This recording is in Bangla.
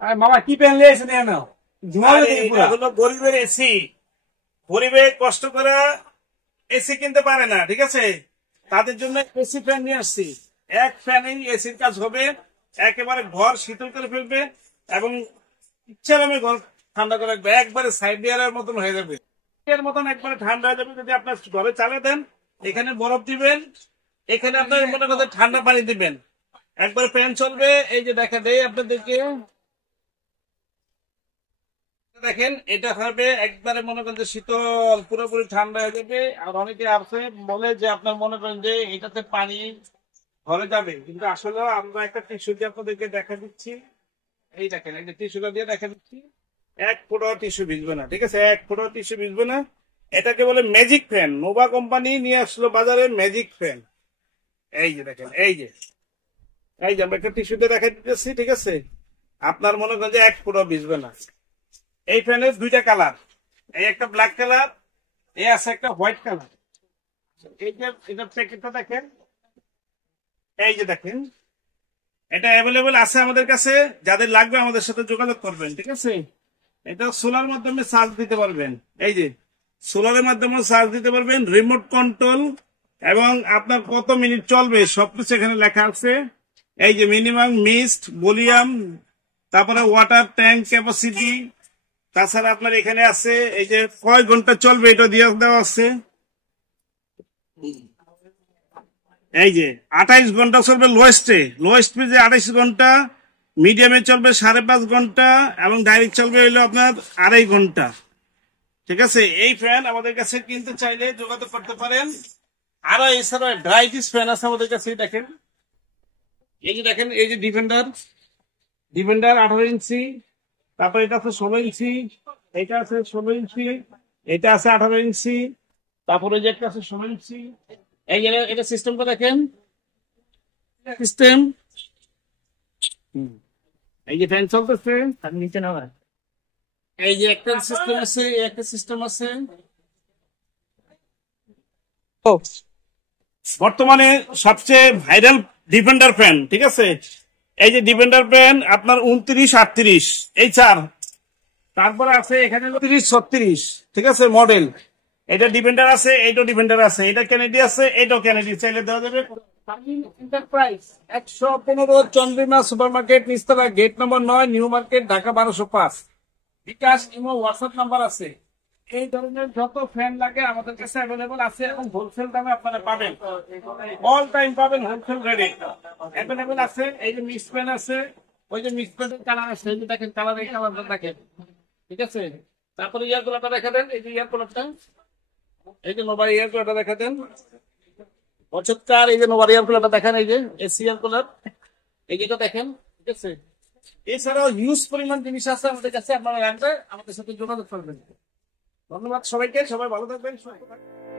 আরে মামা কি প্যান লিয়েছেন এনে ধোঁয়া পুরা। হলো গরিবের এসি। গরিবে কষ্ট করে এসি কিনতে পারে না, ঠিক আছে, তাদের জন্য এসি ফ্যান নিয়ে আসছি। এক ফ্যানেই এসির কাজ হবে, একেবারে ঘর শীতল করে ফেলবে এবং ইচ্ছার আমি ঘর ঠান্ডা করে রাখবে, একবারে সাইবেরিয়ার মতন হয়ে যাবে, এর মতন একবারে ঠান্ডা হয়ে যাবে। যদি আপনার ঘরে চালিয়ে দেন, এখানে বরফ দিবেন, এখানে আপনার মনে করতে ঠান্ডা পানি দিবেন, একবারে ফ্যান চলবে। এই যে দেখা দেয় আপনাদেরকে, দেখেন এটা হবে একবারে মনে করেন যে শীতল, পুরোপুরি ঠান্ডা হয়ে যাবে। আর অনেকে আছে বলে যে আপনার মনে করেন যে এটাতে পানি ঘরে যাবে, কিন্তু আসলে আমরা একটা টিস্যু দিয়ে আপনাদেরকে দেখা দিচ্ছি। এই দেখেন, এই যে টিস্যুটা দিয়ে দেখা দিচ্ছি, এক ফোঁটাও টিস্যু ভিজবে না, ঠিক আছে, এক ফোঁটাও টিস্যু ভিজবে না। এটাকে বলে ম্যাজিক ফ্যান। নোভা কোম্পানি নিয়ে আসলো বাজারে ম্যাজিক ফ্যান। এই যে দেখেন, এই যে আমরা একটা টিস্যু দিয়ে দেখা দিতেছি, ঠিক আছে, আপনার মনে করেন যে এক ফোঁটাও ভিজবে না। এই ফ্যানের দুইটা কালার, এই একটা ব্ল্যাক কালার, এই আছে একটা হোয়াইট কালার। এই যে এটা প্যাকেটটা দেখেন, এই যে দেখেন, এটা অ্যাভেলেবেল আছে আমাদের কাছে। যাদের লাগবে আমাদের সাথে যোগাযোগ করবেন, ঠিক আছে। এটা সোলার মাধ্যমে চার্জ দিতে পারবেন, এই যে সোলারের মাধ্যমে চার্জ দিতে পারবেন, রিমোট কন্ট্রোল, এবং আপনার কত মিনিট চলবে সবকিছু এখানে লেখা আছে। এই যে মিনিমাম মিস্ট, ভলিউম, তারপরে ওয়াটার ট্যাঙ্ক ক্যাপাসিটি, তাছাড়া আপনার এখানে আছে এই যে কয় ঘন্টা চলবে এটা দিয়ে দেওয়া আছে। এই যে 28 ঘন্টা চলবে লোয়েস্টে, লোয়েস্ট পেজে 28 ঘন্টা, মিডিয়ামে চলবে 5.5 ঘন্টা, এবং ডাইরেক্ট চলবে হইলো আপনার 2.5 ঘন্টা, ঠিক আছে। এই ফ্যান আমাদের কাছে কিনতে চাইলে যোগাযোগ করতে পারেন। আরো এছাড়া ড্রাইটিস ফ্যান আছে আমাদের কাছে, দেখেন, এই যে দেখেন, এই যে ডিফেন্ডার, ডিফেন্ডার 18 ইঞ্চি, তারপর এটা আছে 16 ইঞ্চি, এটা আছে 16 ইঞ্চি, এটা আছে 18 ইঞ্চি, তারপরে যে একটা আছে 16 ইঞ্চি। এই যে এটা সিস্টেমটা দেখেন, সিস্টেম, এই যে ফ্যান চলতেছে, আর নিচে নামা, এই যে একটা সিস্টেম আছে, একটা সিস্টেম আছে। বর্তমানে সবচেয়ে ভাইরাল ডিফেন্ডার ফ্যান, ঠিক আছে। এই যে ডিফেন্ডার ফ্যান আপনার 29, 38, এই চার, তারপরে আছে এখানে 30, 36, ঠিক আছে মডেল। এটা ডিফেন্ডার আছে, এইটাও ডিফেন্ডার আছে, এটা ক্যানেডি আছে, এইটাও ক্যানেডি, চাইলে দেওয়া যাবে। এন্টারপ্রাইজ 115 চন্দ্রিমা সুপার মার্কেট, নিচতলা, gate number 9, New Market, Dhaka 1205। BKash, Imo, WhatsApp number আছে। এই ধরনের যত ফ্যান লাগে আমাদের কাছে অ্যাভেলেবল আছে এবং হোলসেল দামে আপনারা পাবেন, অল টাইম পাবেন, হোলসেল রেটে অ্যাভেলেবল আছে। এই যে মিক্স ফ্যান আছে, ওই যে মিক্স ফ্যানের কালার আছে, এই যে দেখেন কালার, এই কালারটা দেখেন, ঠিক আছে। তারপরে ইয়ার কুলারটা দেখা দেন, এই যে ইয়ার কুলারটা, এই যে নোভা ইয়ার কুলারটা দেখা দেন, 75। এই যে নোভা ইয়ার কুলারটা দেখেন, এই যে এসি ইয়ার কুলার, এই যেটা দেখেন, ঠিক আছে। এছাড়াও হিউজ পরিমাণ জিনিস আছে আমাদের কাছে, আপনারা লাগবে আমাদের সাথে যোগাযোগ করবেন। ধন্যবাদ সবাইকে, সবাই ভালো থাকবেন, সুস্থ থাকবেন।